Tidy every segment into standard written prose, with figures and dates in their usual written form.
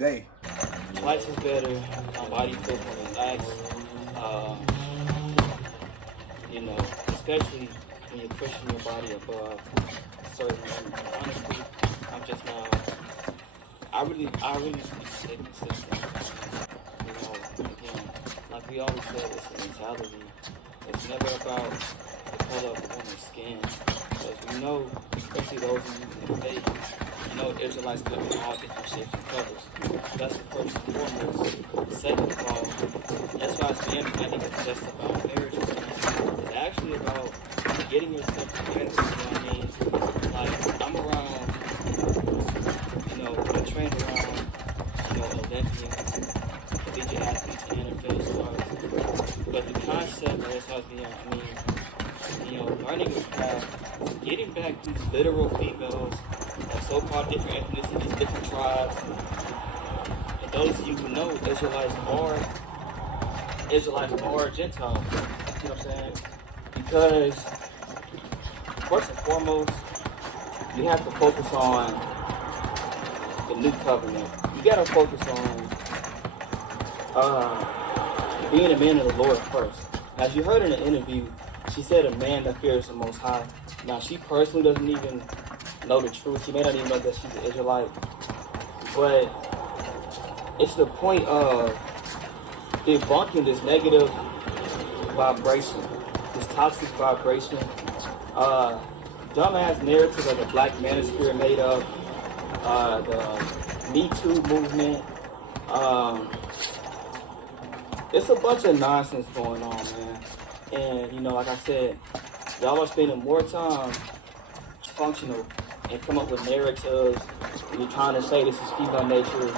today? Twice is better. My body feels more relaxed. Um, especially when you're pushing your body above certain limits. Honestly, I'm just now. I really need to stay consistent. Again, like we always said, it's a mentality. It's never about the color of a woman's skin. Because we know, especially those who use the faith, Israelites come in all different shapes and colors. That's the first and foremost. Second of all, that's why it's being not even just about marriage or something. It's actually about getting yourself together. You know what I mean? Like, I'm around, I train around, Olympians, collegiate athletes, NFL stars. But the concept, that's how learning the craft, getting back these literal females, so-called different ethnicities, different tribes. And those of you who know, Israelites are Gentiles. You know what I'm saying? Because first and foremost, you have to focus on the new covenant. You gotta focus on being a man of the Lord first. As you heard in the interview, she said a man that fears the Most High. Now, she personally doesn't even know the truth. She may not even know that she's an Israelite. But it's the point of debunking this negative vibration, this toxic vibration, dumbass narrative that the black manosphere made up, the Me Too movement. It's a bunch of nonsense going on, man. And, like I said, y'all are spending more time functional and come up with narratives. And you're trying to say this is female nature,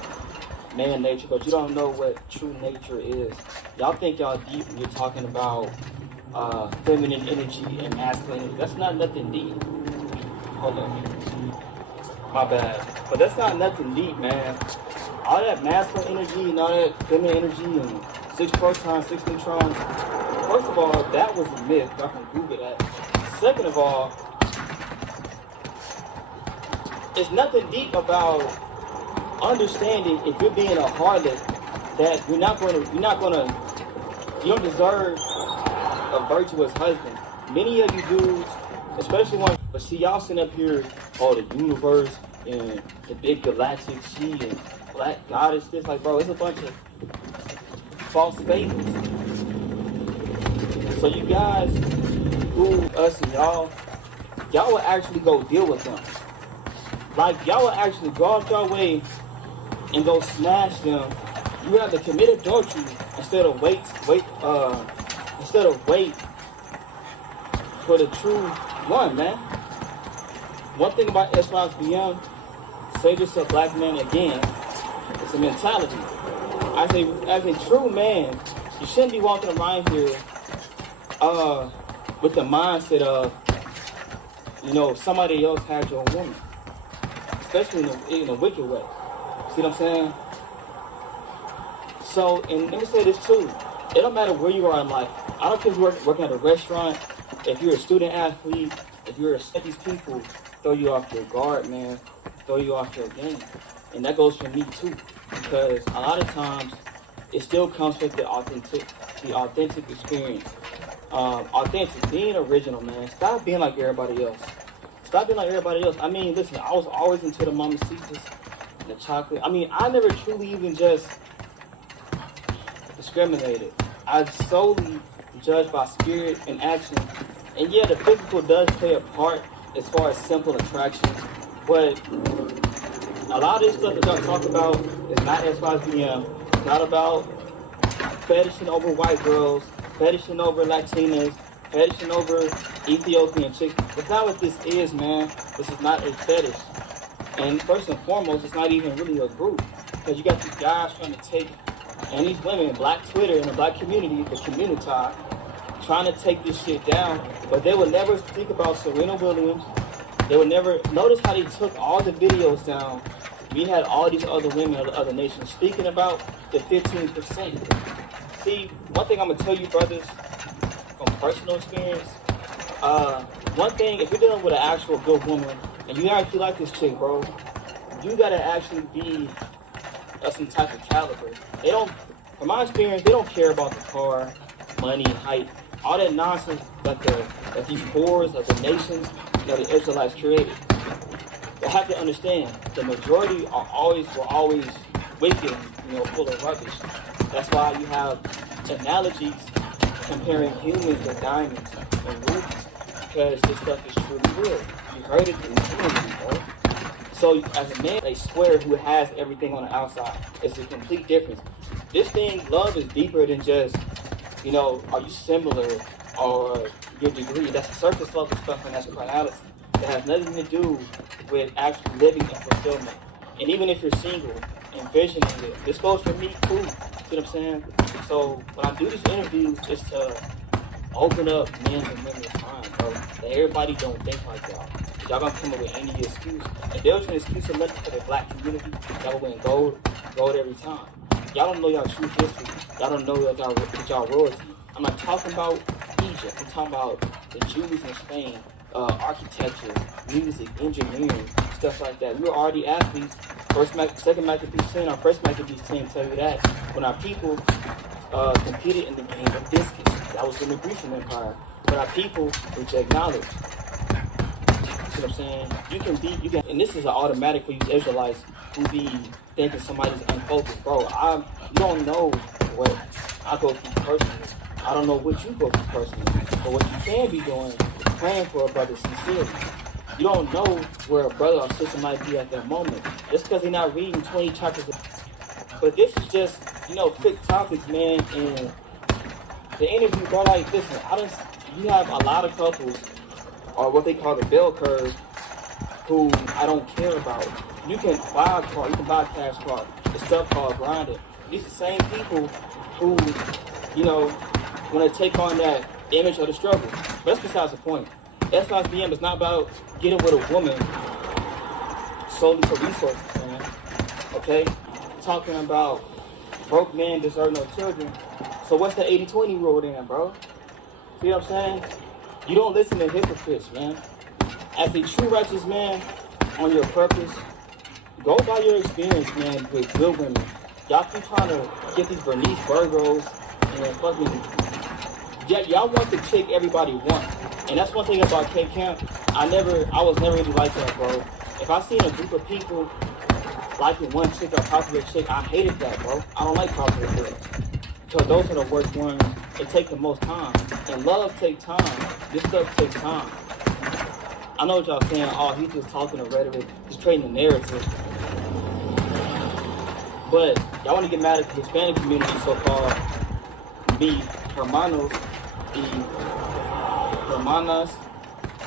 man nature, but you don't know what true nature is. Y'all think y'all deep when you're talking about feminine energy and masculine energy. That's not nothing deep. Hold on. My bad. But that's not nothing deep, man. All that masculine energy and all that feminine energy and 6 protons, 6 neutrons. First of all, that was a myth. Y'all can Google that. Second of all, it's nothing deep about understanding if you're being a harlot that you don't deserve a virtuous husband. Many of you dudes, especially ones, but see y'all sitting up here, the universe and the big galactic she and black goddess, this, like, bro, it's a bunch of false fables. So you guys, us and y'all will actually go deal with them. Like, y'all will actually go out your way and go smash them. You have to commit adultery instead of wait for the true one, man. One thing about SYSBM, say this to a black man again, it's a mentality. As a true man, you shouldn't be walking around here with the mindset of, somebody else had your woman. Especially in a wicked way. See what I'm saying? So, and let me say this too. It don't matter where you are in life. I don't care if you're working at a restaurant, if you're a student athlete, if you're these people throw you off your guard, man. Throw you off your game. And that goes for me too. Because a lot of times, it still comes with the authentic experience. Authentic, being original, man. Stop being like everybody else. Stop being like everybody else. I mean, listen, I was always into the Mama Caesars and the chocolate. I mean, I never truly even just discriminated. I solely judged by spirit and action. And yeah, the physical does play a part as far as simple attraction. But a lot of this stuff that y'all talk about is not SYSBM. It's not about fetishing over white girls, fetishing over Latinas, fetishing over Ethiopian chicks. That's not what this is, man. This is not a fetish. And first and foremost, it's not even really a group. Because you got these guys trying to take, and these women, black Twitter and the black community, the community, trying to take this shit down. But they would never think about Serena Williams. They would never, notice how they took all the videos down. We had all these other women of the other nations speaking about the 15%. See, one thing I'm going to tell you, brothers, from personal experience, one thing, if you're dealing with an actual good woman, and you actually like this chick, bro, you gotta actually be of some type of caliber. They don't, from my experience, they don't care about the car, money, height, all that nonsense that these whores of the nations, the Israelites created. They have to understand the majority will always wicked, full of rubbish. That's why you have analogies comparing humans with diamonds and rubies, because this stuff is truly real. You heard it in the interview, bro. So as a man, a square who has everything on the outside. It's a complete difference. This thing, love is deeper than just, are you similar or your degree. That's surface level stuff, and that's carnality. It has nothing to do with actually living in fulfillment. And even if you're single, envisioning it. This goes for me too. See what I'm saying? So when I do these interviews, it's to open up men's and women's minds, bro. That everybody don't think like y'all. Y'all gonna come up with any excuse. If there was an excuse selected for the black community, y'all would win gold every time. Y'all don't know y'all true history. Y'all don't know that y'all royalty. I'm not talking about Egypt. I'm talking about the Jews in Spain, architecture, music, engineering, stuff like that. We were already athletes. Second Maccabees 10, our first Maccabees 10 tell you that when our people competed in the game of discus, that was in the Grecian Empire. But our people reject knowledge. See what I'm saying? You can, and this is an automatic for you Israelites who be thinking somebody's unfocused, bro. You don't know what I go through personally. I don't know what you go through personally. But what you can be doing is praying for a brother sincerely. You don't know where a brother or sister might be at that moment. Just because they're not reading 20 chapters. But this is just, quick topics, man. And the interview, bro, like, listen, you have a lot of couples, or what they call the bell curve, who I don't care about. You can buy a car, you can buy a cash car. It's stuff called grinding. These are the same people who, want to take on that image of the struggle. But that's besides the point. SISBM is not about getting with a woman solely for resources, man. Okay? Talking about broke men deserve no children. So what's the 80-20 rule then, bro? See what I'm saying? You don't listen to hypocrites, man. As a true righteous man on your purpose, go by your experience, man, with good women. Y'all keep trying to get these Bernice Burgos and fucking... Y'all want the chick everybody wants. And that's one thing about K-Camp. I was never really like that, bro. If I seen a group of people liking one chick or popular chick, I hated that, bro. I don't like popular girls. Because those are the worst ones. It take the most time. And love takes time. This stuff takes time. I know what y'all saying. Oh, he's just talking to rhetoric. He's trading the narrative. But y'all want to get mad at the Hispanic community, so-called be hermanos, be hermanas,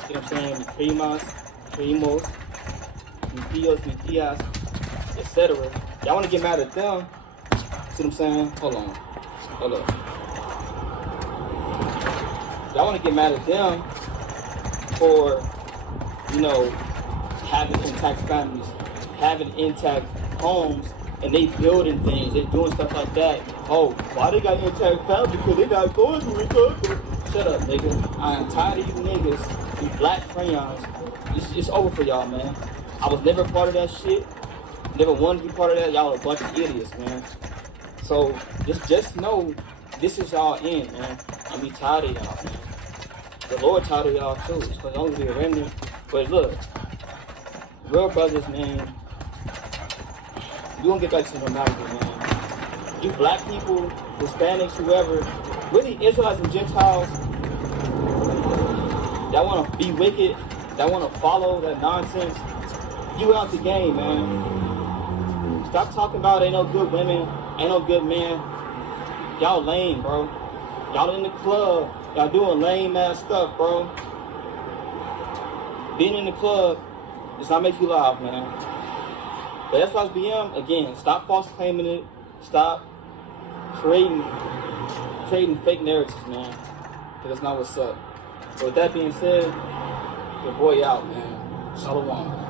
you know what I'm saying, primas, primos, mi tíos, mi tías, etc. Y'all want to get mad at them. See what I'm saying? Hold on. Y'all want to get mad at them for, having intact families, having intact homes, and they building things, they doing stuff like that. Oh, why they got intact families? Because they not going through it. Shut up, nigga. I am tired of you niggas, you black crayons. It's over for y'all, man. I was never part of that shit. Never wanted to be part of that. Y'all are a bunch of idiots, man. So just know this is y'all end, man. I be tired of y'all, man. The Lord tired of y'all too. It's because only be a remnant. But look, real brothers, man. You gonna get back to normality, man. You black people, Hispanics, whoever, really Israelites and Gentiles, that want to be wicked, that want to follow that nonsense, you out the game, man. Stop talking about ain't no good women, ain't no good men. Y'all lame, bro. Y'all in the club, y'all doing lame ass stuff, bro. Being in the club does not make you laugh, man. But SISBM, again, stop false claiming it. Stop creating fake narratives, man. Because that's not what's up. So with that being said, your boy out, man. Shalom.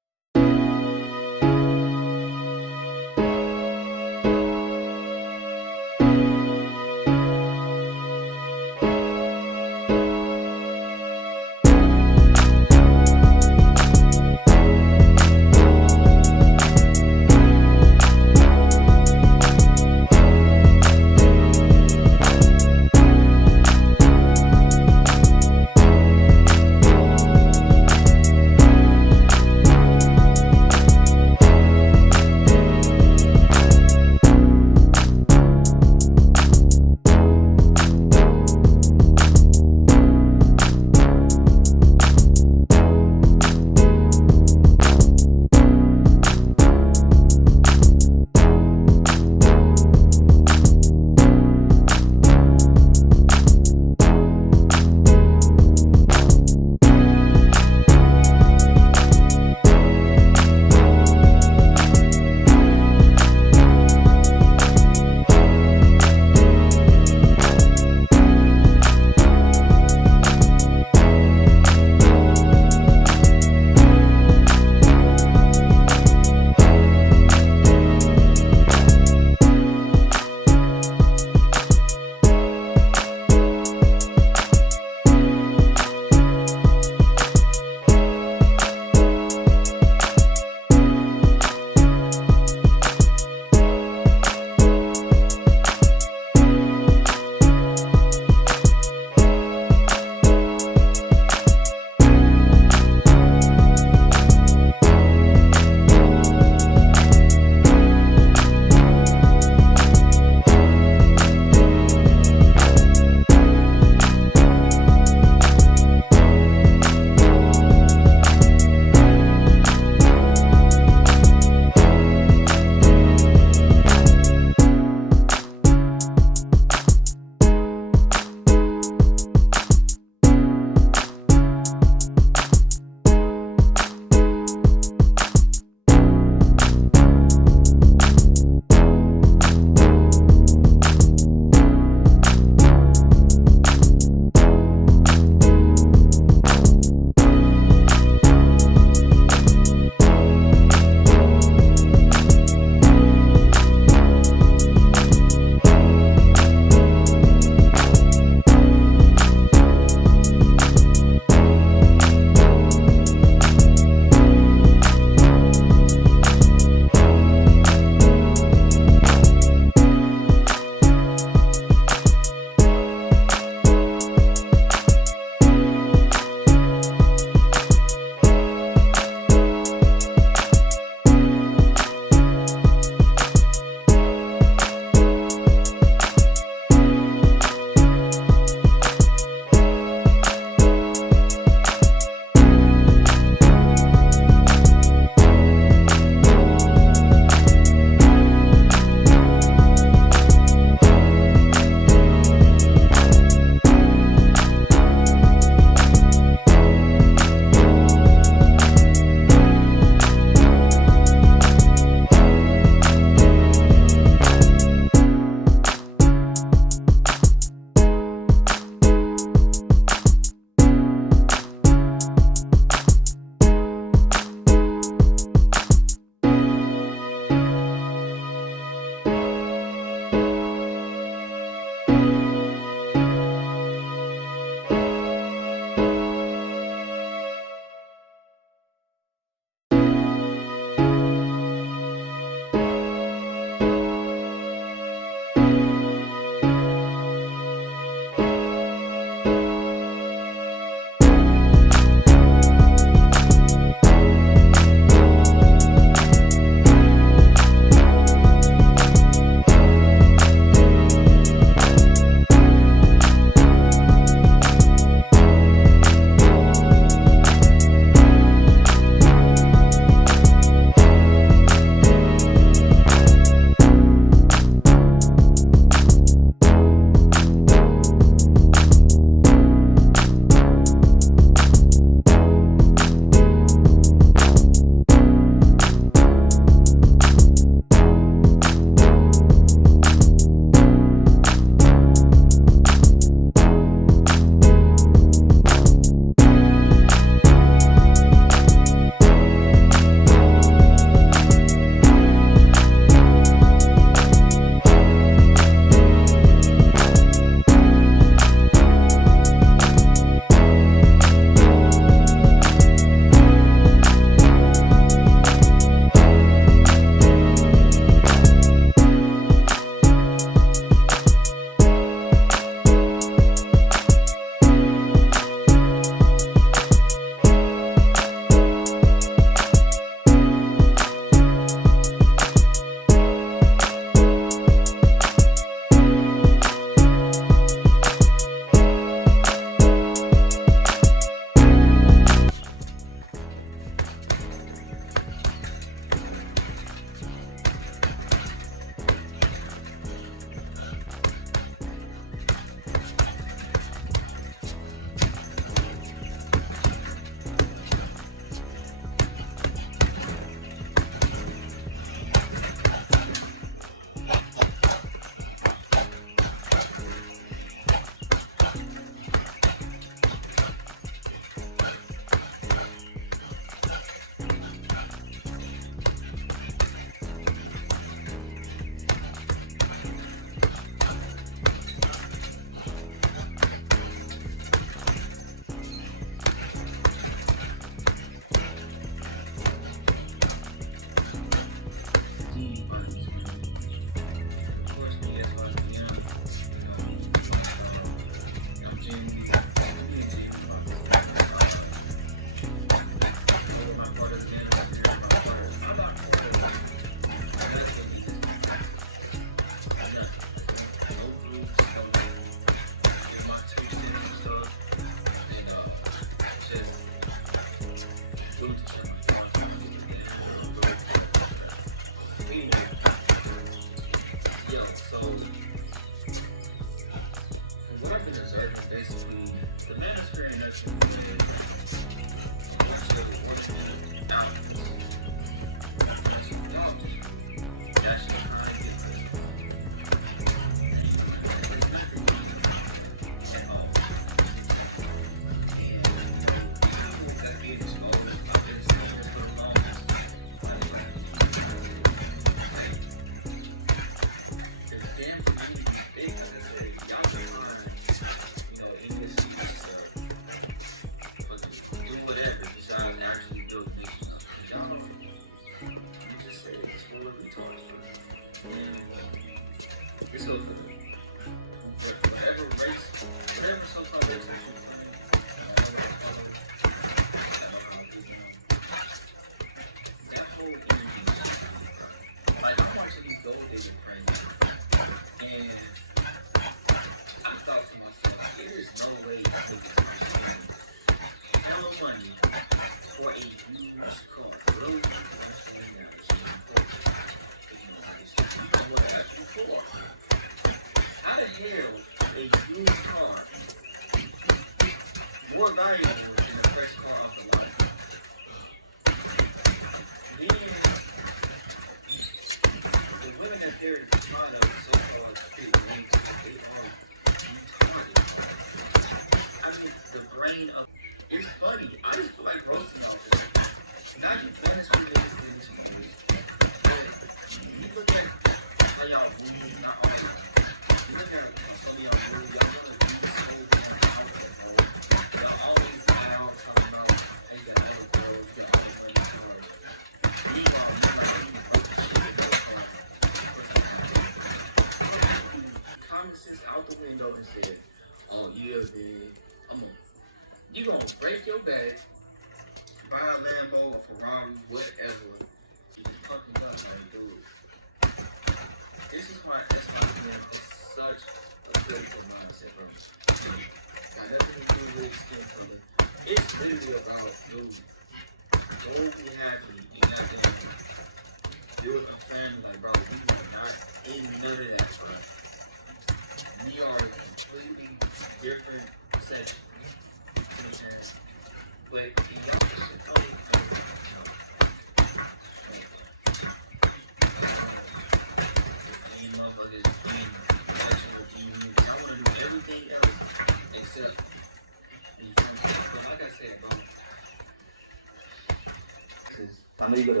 I know you go to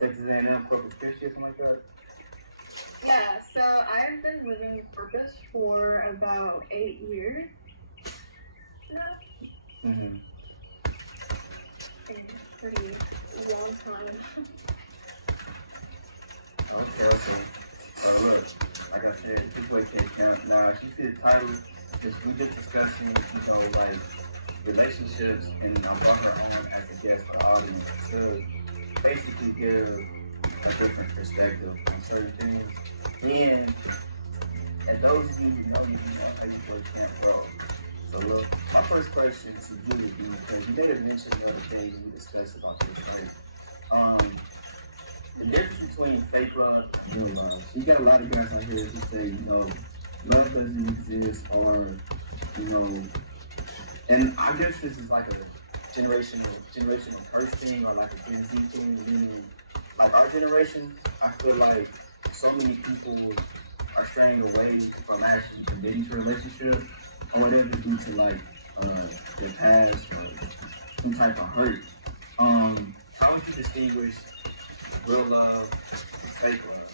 Texas A&M Corpus Christi or something like that. Yeah, so I've been living in Corpus for about 8 years now. Mm-hmm. Pretty long time. Okay. Look, like I said, this way can't count. Now, she said title is we just discussing, like relationships, and I'm brought her on as a guest for the audience to basically give a different perspective on certain things. And those of you who know me, you know how you really can't grow. So look, my first question to you would be, because you made a mention of other things we discussed about this, right? The difference between fake love and real love. So you got a lot of guys out here who say, love doesn't exist, or, and I guess this is like a generational curse thing, or like a Gen Z thing, meaning like our generation, I feel like so many people are straying away from actually committing to a relationship, or whatever, due to like their past or some type of hurt. How would you distinguish real love from fake love?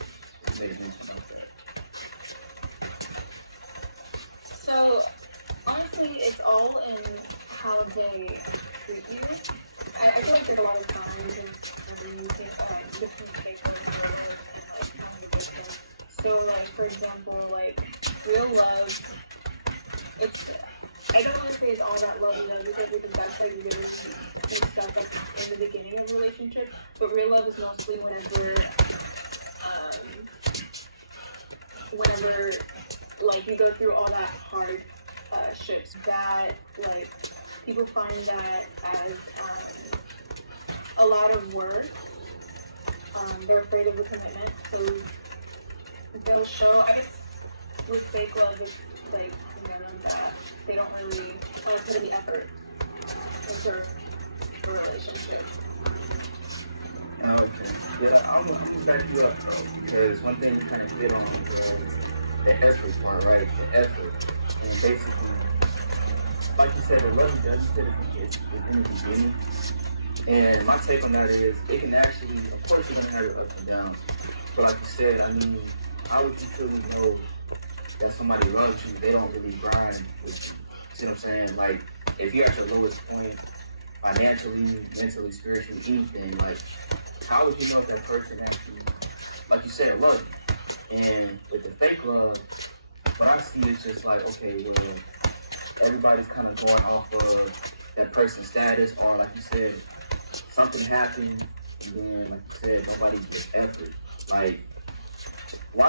Maybe mention about that. So honestly, it's all in how they treat you. I feel like there's a lot of times whenever you think the communication is real and like communication. So like for example, like real love, I don't want to say it's all that love and everything, because that's like really deep stuff like in the beginning of a relationship. But real love is mostly whenever like you go through all that hard ships that like people find that as a lot of work. They're afraid of the commitment, so they'll show. I guess with fake love, it's like that they don't really want to put any effort into a relationship. Okay. Yeah, I'm gonna back you up though, because one thing we kind of hit on was the effort part, right? The effort, and basically, like you said, the love does fit in the beginning. And my take on that is, it can actually, of course, you're gonna have your ups and downs. But like you said, I mean, how would you truly know that somebody loves you? They don't really grind with you. See what I'm saying? Like, if you're at your lowest point, financially, mentally, spiritually, anything, like, how would you know if that person actually, like you said, love you? And with the fake love, what I see is just like, okay, well, everybody's kind of going off of that person's status, or like you said, something happened, and then, like you said, nobody gives effort. Like, I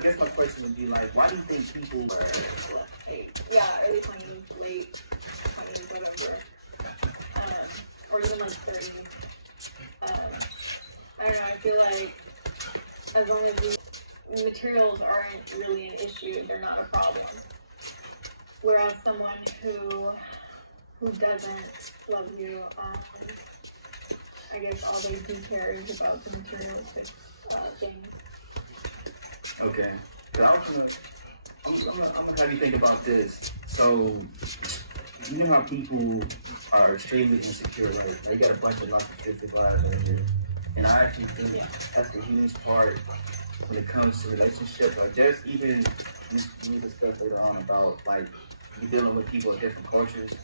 guess my question would be like, why do you think people yeah, early 20s, late 20s, whatever, or even like 30. I don't know, I feel like as long as the materials aren't really an issue, they're not a problem. Whereas someone who doesn't love you, I guess all they do care is about the materialistic things. Okay. So I'm gonna have you think about this. So, you know how people are extremely insecure, right? They got a bunch of narcissistic vibes in here. And I actually think that's the huge part when it comes to relationships. Like, there's even this stuff later on about, like, you dealing with people of different cultures.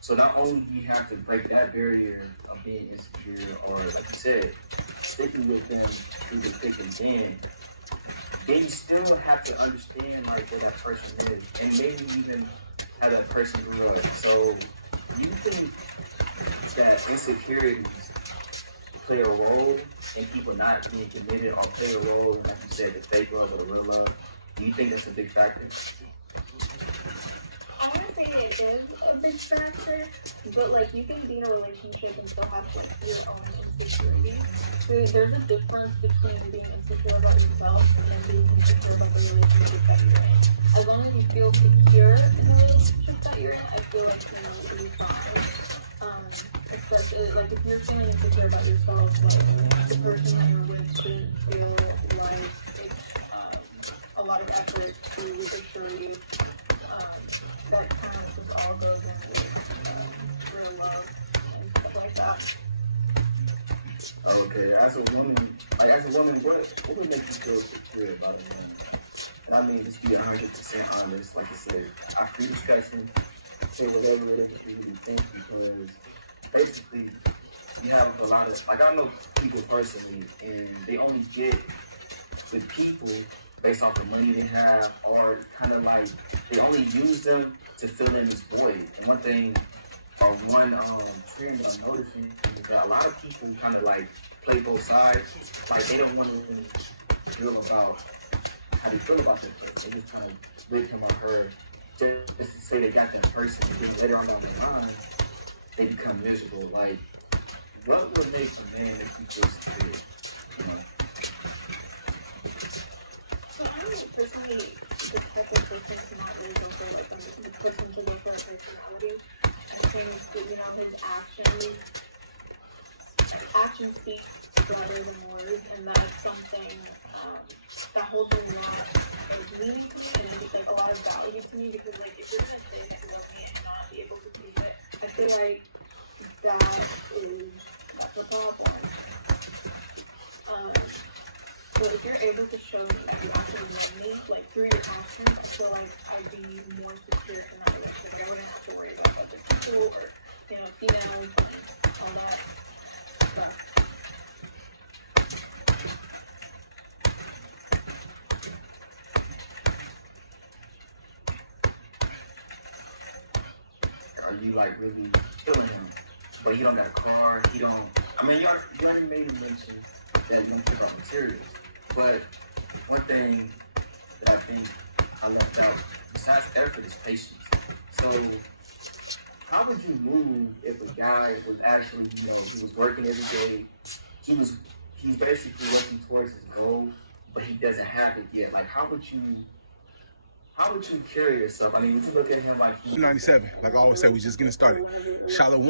So not only do you have to break that barrier of being insecure, or like you said, sticking with them through the thick and thin, then you still have to understand like what that person is, and maybe even how that person grew up. So you think that insecurities play a role in people not being committed, or play a role in, like you said, the fake love or the real love? Do you think that's a big factor? I want to say it is a big factor, but like you can be in a relationship and still have like your own insecurity. So there's a difference between being insecure about yourself and being insecure about the relationship that you're in. As long as you feel secure in the relationship that you're in, I feel like you'll be fine. Especially like if you're feeling insecure about yourself, like the person that you're with should feel like it's a lot of effort to reassure you. That kind of just all goes into real love and stuff like that. Okay, as a woman, what would make you feel secure about a man? And I mean, just be 100% honest. Like I said, I free discussion, say whatever it is that you think, because basically, you have a lot of, like, I know people personally, and they only get with people based off the money they have, or kind of like, they only use them to fill in this void. And one thing, or one trend that I'm noticing is that a lot of people kind of like play both sides. Like, they don't want to even feel about how they feel about that person. They just kind of with him or her just to say they got that person, and then later on down the line, they become miserable. Like, what would make a man that you feel secure? You know? So I don't personally the type of person to not really go for like the person to go for a personality. I think that, you know, his actions speak louder than words, and that is something that holds a lot of meaning to me, and maybe like a lot of value to me, because like if you're gonna say that you love me and not be able to prove it, I feel like that's a problem. So if you're able to show me that you actually love me, like through your actions, I feel like I'd be more secure in that relationship. I wouldn't have to worry about other people or, you know, females and all that stuff. Are you like really feeling him? But he don't got a car, he don't, I mean, you already made me mention that you don't care about materials. But one thing that I think I left out, besides effort, is patience. So how would you move if a guy was actually, you know, he was working every day, he's basically working towards his goal, but he doesn't have it yet? Like, how would you carry yourself? I mean, would you look at him like 97, like I always say, we just getting started. Shalom.